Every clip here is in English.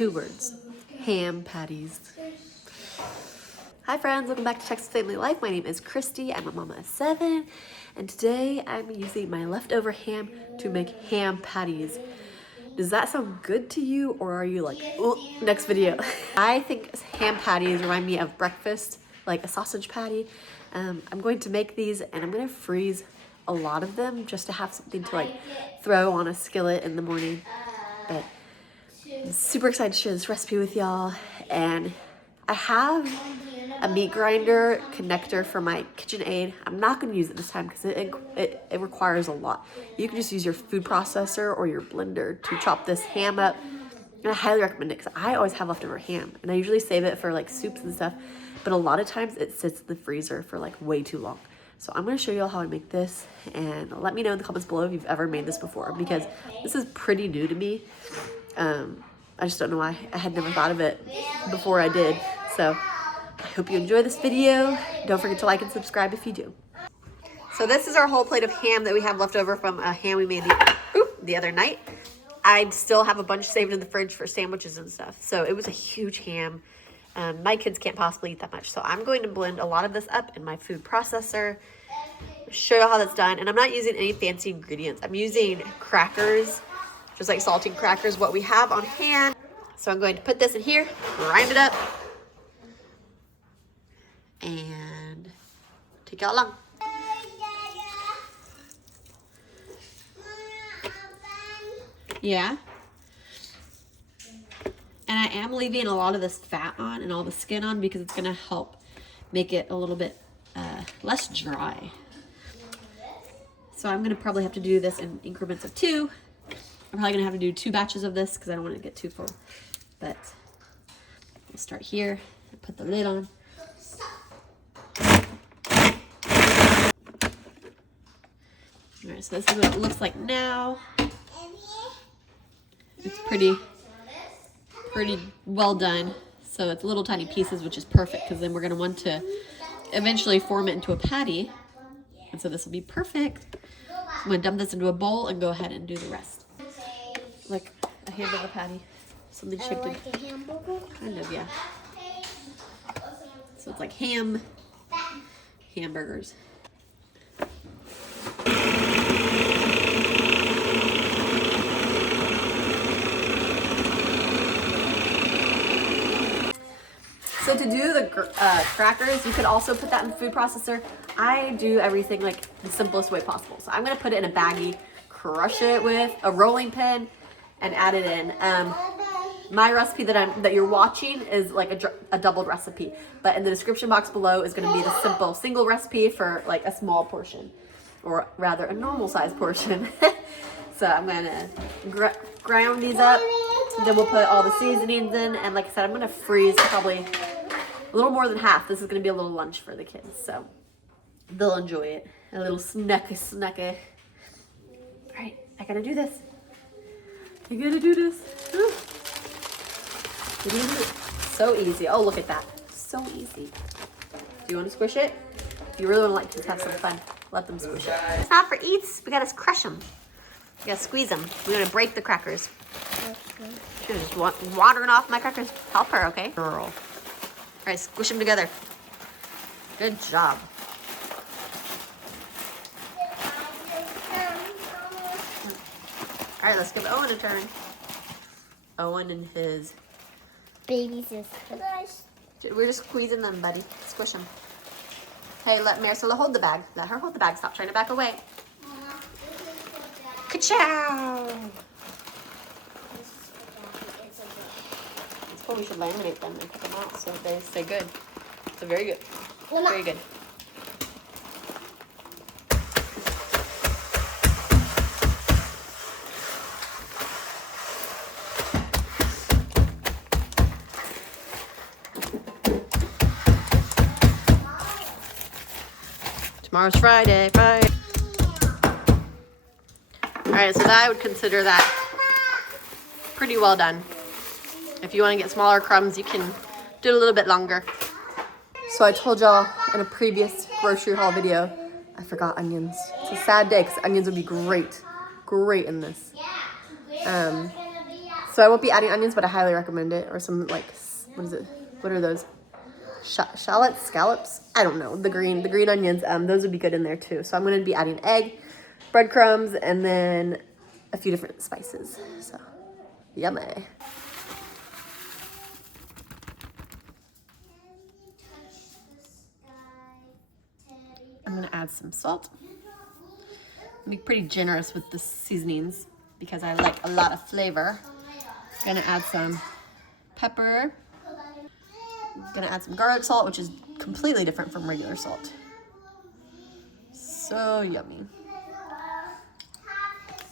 2 words. Ham patties. Hi friends, welcome back to Texas Family Life. My name is Kristy. I'm a mama of 7, and today I'm using my leftover ham to make ham patties. Does that sound good to you, or are you like, oh, next video? I think ham patties remind me of breakfast, like a sausage patty. I'm going to make these, and I'm going to freeze a lot of them just to have something to like throw on a skillet in the morning. But I'm super excited to share this recipe with y'all, and I have a meat grinder connector for my KitchenAid. I'm not going to use it this time because it requires a lot. You can just use your food processor or your blender to chop this ham up, and I highly recommend it because I always have leftover ham, and I usually save it for like soups and stuff, but a lot of times it sits in the freezer for like way too long. So I'm going to show you all how I make this, and let me know in the comments below if you've ever made this before, because this is pretty new to me. I just don't know why I had never thought of it before I did. So I hope you enjoy this video. Don't forget to like and subscribe if you do. So this is our whole plate of ham that we have left over from a ham we made the other night. I still have a bunch saved in the fridge for sandwiches and stuff. So it was a huge ham. My kids can't possibly eat that much. So I'm going to blend a lot of this up in my food processor. Show you how that's done. And I'm not using any fancy ingredients. I'm using crackers, just like saltine crackers, what we have on hand. So I'm going to put this in here, grind it up, and take y'all along. Yeah. And I am leaving a lot of this fat on and all the skin on because it's gonna help make it a little bit less dry. So I'm gonna probably have to do this in increments of 2. I'm probably gonna have to do 2 batches of this because I don't want to get too full. But we'll start here and put the lid on. All right, so this is what it looks like now. It's pretty well done. So it's little tiny pieces, which is perfect because then we're gonna want to eventually form it into a patty. And so this will be perfect. I'm gonna dump this into a bowl and go ahead and do the rest. Like a hamburger patty. Something shaped like a hamburger? Kind of, yeah. So it's like hamburgers. So to do the crackers, you could also put that in the food processor. I do everything like the simplest way possible. So I'm gonna put it in a baggie, crush it with a rolling pin, and add it in. My recipe that you're watching is like a doubled recipe, but in the description box below is going to be the simple single recipe for like a small portion, or rather a normal size portion. So I'm going to ground these up, then we'll put all the seasonings in, and like I said, I'm going to freeze probably a little more than half. This is going to be a little lunch for the kids, so they'll enjoy it. A little snacky. All right, I got to do this. I got to do this. So easy. Oh, look at that. So easy. Do you want to squish it? If you really want to let kids have some fun, let them squish it. It's not for eats. We got to crush them. We got to squeeze them. We're going to break the crackers. Okay. She's just watering off my crackers. Help her, okay? Girl. All right, squish them together. Good job. All right, let's give Owen a turn. Owen and his baby sisters. We're just squeezing them, buddy. Squish them. Hey, let Marisol hold the bag. Let her hold the bag. Stop trying to back away. Ka-chow! That's what we should laminate them and put them out so they stay good. So very good. Very good. Tomorrow's Friday. All right, so I would consider that pretty well done. If you want to get smaller crumbs, you can do it a little bit longer. So I told y'all in a previous grocery haul video, I forgot onions. It's a sad day because onions would be great in this. So So I won't be adding onions, but I highly recommend it. Or some like, what is it? What are those? Shallots, scallops? I don't know. The green onions. Those would be good in there too. So I'm going to be adding egg, breadcrumbs, and then a few different spices. So yummy. I'm going to add some salt. I'm pretty generous with the seasonings because I like a lot of flavor. I'm going to add some pepper. I'm going to add some garlic salt, which is completely different from regular salt. So yummy. And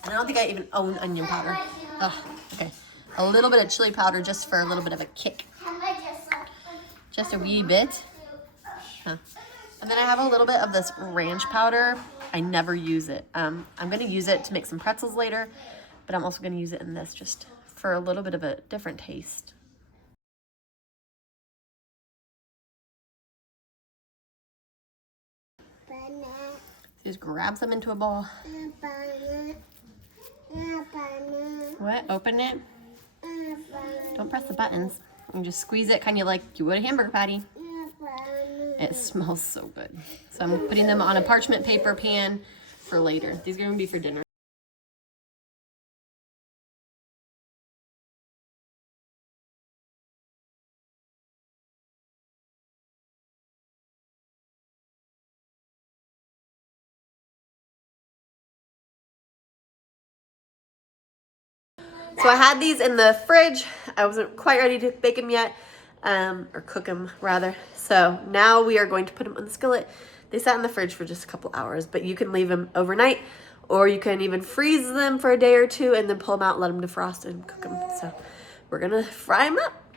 I don't think I even own onion powder. Oh, okay. A little bit of chili powder just for a little bit of a kick. Just a wee bit. Huh. And then I have a little bit of this ranch powder. I never use it. I'm going to use it to make some pretzels later, but I'm also going to use it in this just for a little bit of a different taste. Just grab them into a bowl. What? Open it? Don't press the buttons. You just squeeze it kind of like you would a hamburger patty. It smells so good. So I'm putting them on a parchment paper pan for later. These are going to be for dinner. So I had these in the fridge. I wasn't quite ready to bake them yet, or cook them rather. So now we are going to put them on the skillet. They sat in the fridge for just a couple hours, but you can leave them overnight, or you can even freeze them for a day or two and then pull them out, let them defrost and cook them. So we're gonna fry them up.